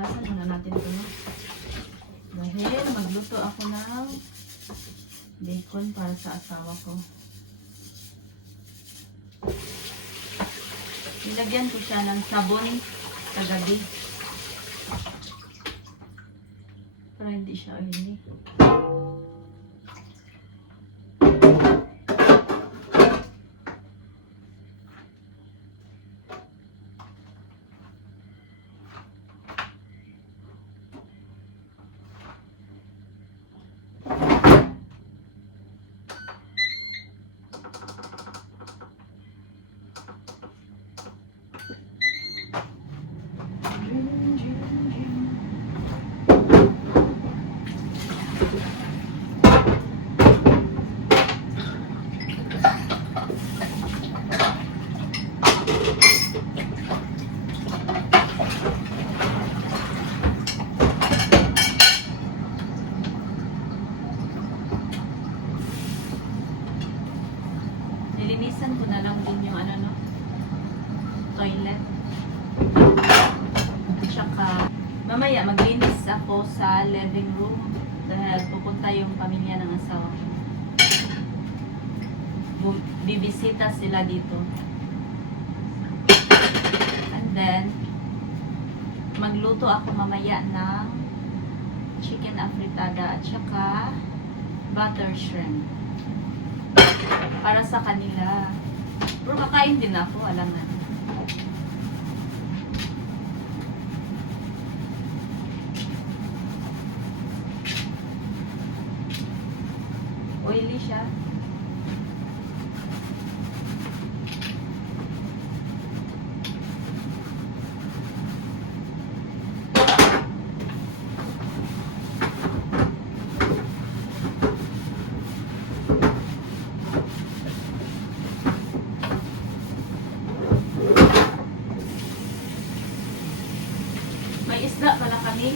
Hugasan muna natin ito. Dahil magluto ako ng bacon para sa asawa ko. Nilagyan ko siya ng sabon kagabi. Para hindi siya oily. Nilinisan ko na lang din yung toilet. Tsaka mamaya maglinis ako sa living room dahil pupunta yung pamilya ng asawa ko. Bibisita sila dito. And then magluto ako mamaya ng chicken afritada at saka butter shrimp para sa kanila. Pero kakain din ako, alam na. Oily siya. May isda pala kami.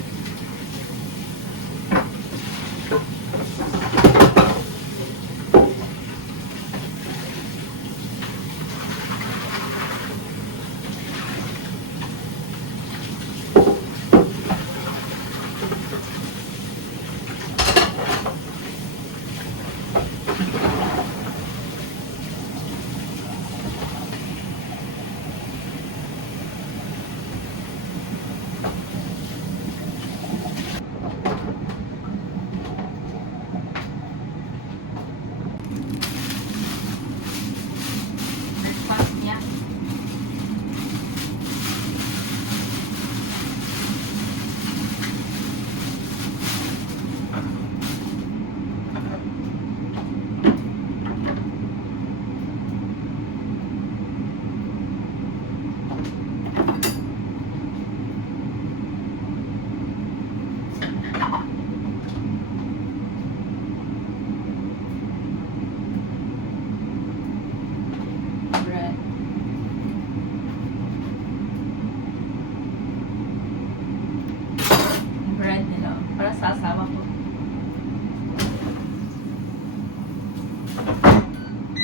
Asawa ko.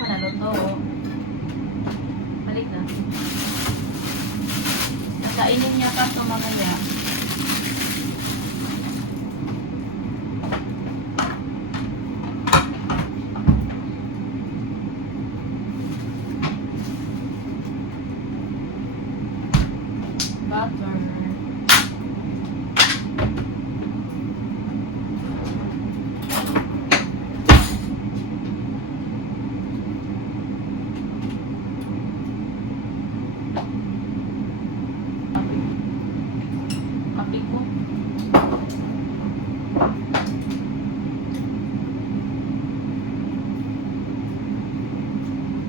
Naluto. Balik na. Nakainin niya pa sa mamaya. Butter.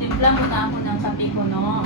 Timpla muna ako ng kape ko, no?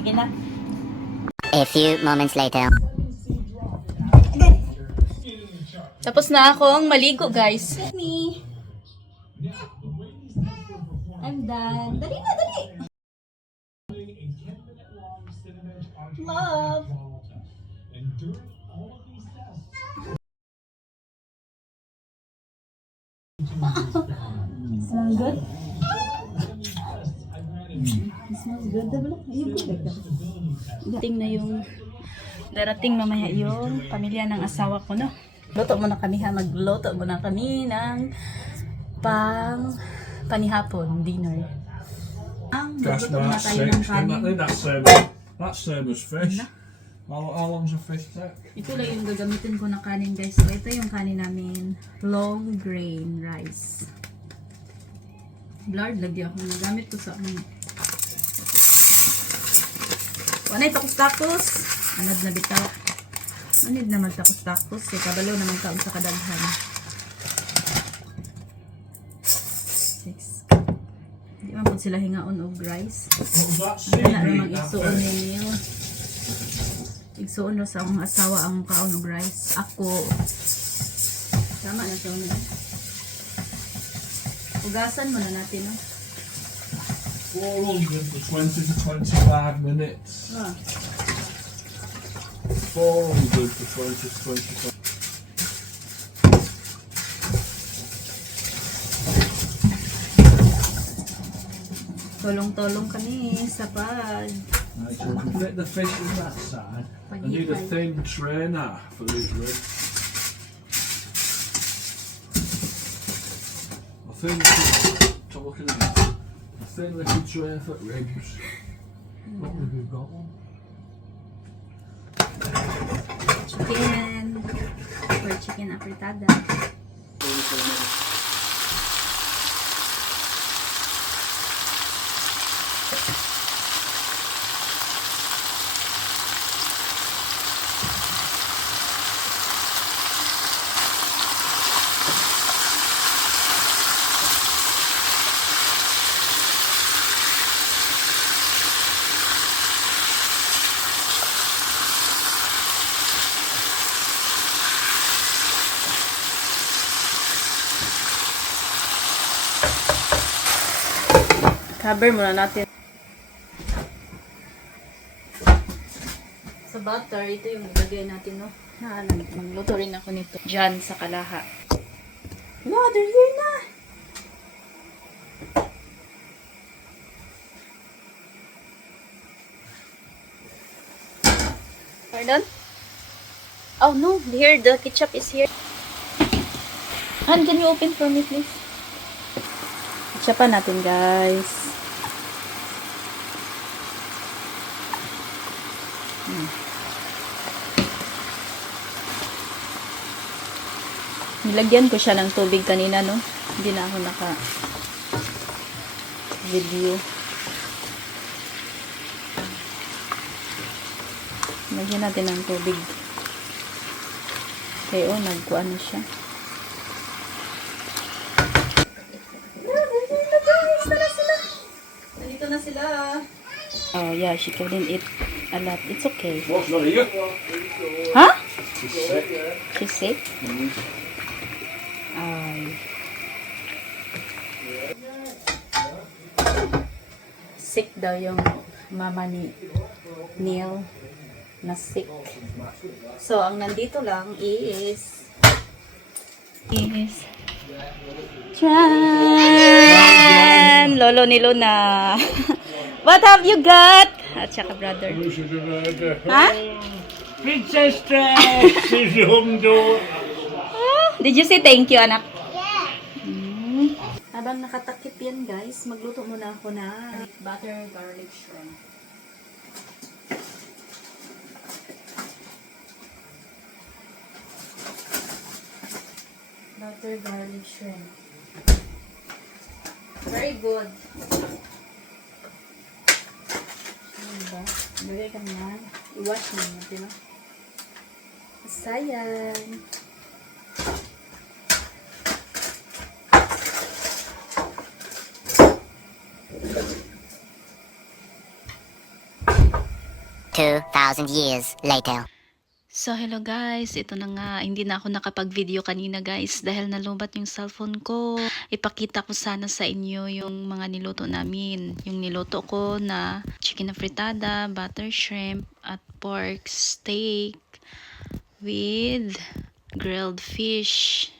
Sige na. A few moments later. Tapos na akong maligo, guys. Me. I'm done. Dali na, dali. Love. Smells good? It smells good. Dating na yung darating mamaya yung pamilya ng asawa ko, no? Luto muna kami ha. Magluto muna kami ng panihapon, dinner. That's Magluto muna about tayo 6. ng kanin. That's same as fish. How long's a fish take? Ito lang yung gagamitin ko na kanin, guys. So, ito yung kanin namin. Long grain rice. Blard, lagi ako. Nagamit ko sa Wanay takos-takos. Anad na bitaw. Anid na magtakos-takos. Kaya kabalo naman kaon sa kadaghan. 6. Hindi man po sila hingaon og rice. What was that Kaya na seaweed? namang That igsuon fish? ni Neil. Igsuon na sa akong asawa ang kaon og rice. Ako. Tama na siya niya. Ugasan mo na natin, no? 400 for 20 to 25 minutes. 400 for 20 to 25. Tolong-tolong kami sa pag. Right, so we can fit the fish in that side. I need a thin tray now for these ribs. A thin, to look at it. A thin little tray for ribs. What have you got one? Chicken. Or chicken apretada. Cover muna natin. Sa butter, ito yung ilagay natin, no? Magluto rin ako nito. Diyan sa Kalaha. No, they're here na! Pardon? Oh no, here, the ketchup is here. Han, can you open for me, please? Ketchupan natin, guys. Nilagyan ko siya ng tubig kanina, no? Hindi na ako naka-video. Lagyan natin ng tubig. Okay, oh, nagkuha na siya. Nandito na sila. Oh, yeah, she couldn't eat a lot. It's okay. What's not here? Huh? She's sick. She's sick? Ay. Sick daw yung mama ni Neil na sick. So, ang nandito lang is Tran! Lolo ni Luna. What have you got? At saka brother. Ha? Princess Trash! She's home door. Did you say thank you, anak? Habang nakatakip yan, guys, magluto muna ako na butter garlic shrimp. Butter garlic shrimp. Very good. Diba? Lagay ka na. I-wash mo na, diba? Sayang. 2,000 years later. So, hello guys. Ito na nga. Hindi na ako nakapag-video kanina guys dahil nalubat yung cellphone ko. Ipakita ko sana sa inyo yung mga niluto namin. Yung niluto ko na chicken na fritada, butter shrimp, at pork steak with grilled fish.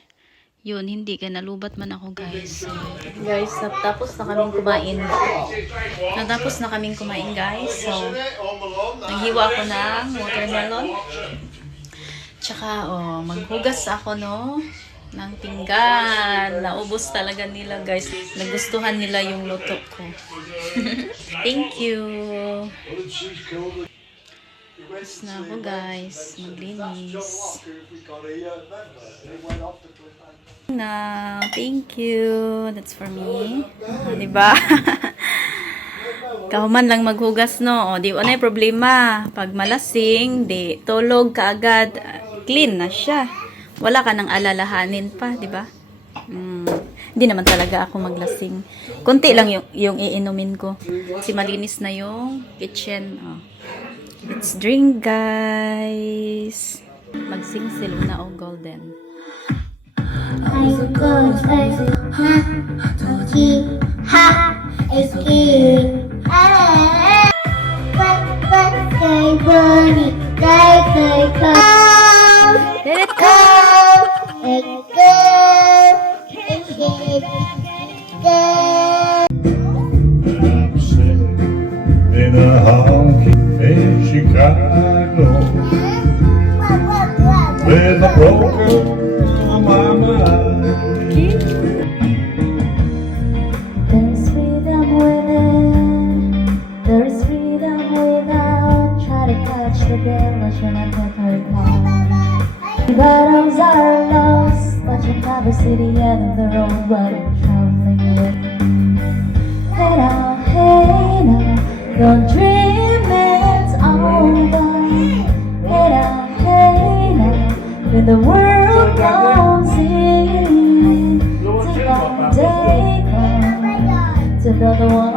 Yun, hindi ka nalubat man ako guys. Guys, tapos na kaming kumain. Natapos na kaming kumain guys. So, naghiwa ako ng watermelon. Tsaka, maghugas ako, no? Ng pinggan. Naubos talaga nila, guys. Nagustuhan nila yung luto ko. Thank you. Tapos na ako, guys. Maglinis. Na, thank you. That's for me. Diba? Kahuman lang maghugas, no? O, di ano yung problema. Pag malasing, di tulog ka agad. Clean na siya. Wala ka nang alalahanin pa, di ba? Hindi naman talaga ako maglasing. Konti lang yung iinumin ko. Kasi malinis na yung kitchen. Oh. Let's drink, guys. Magsingsilo na o golden. Let it go! I'm sitting in a honky in Chicago with a broken on my mind. There's freedom within, there's freedom without. Try to catch the delusion and let her go. Bottoms are lost, but you never see the end of the road while you're traveling with. Hey now, don't dream it's over. Hey now, when the world comes in, to one day come to build the one.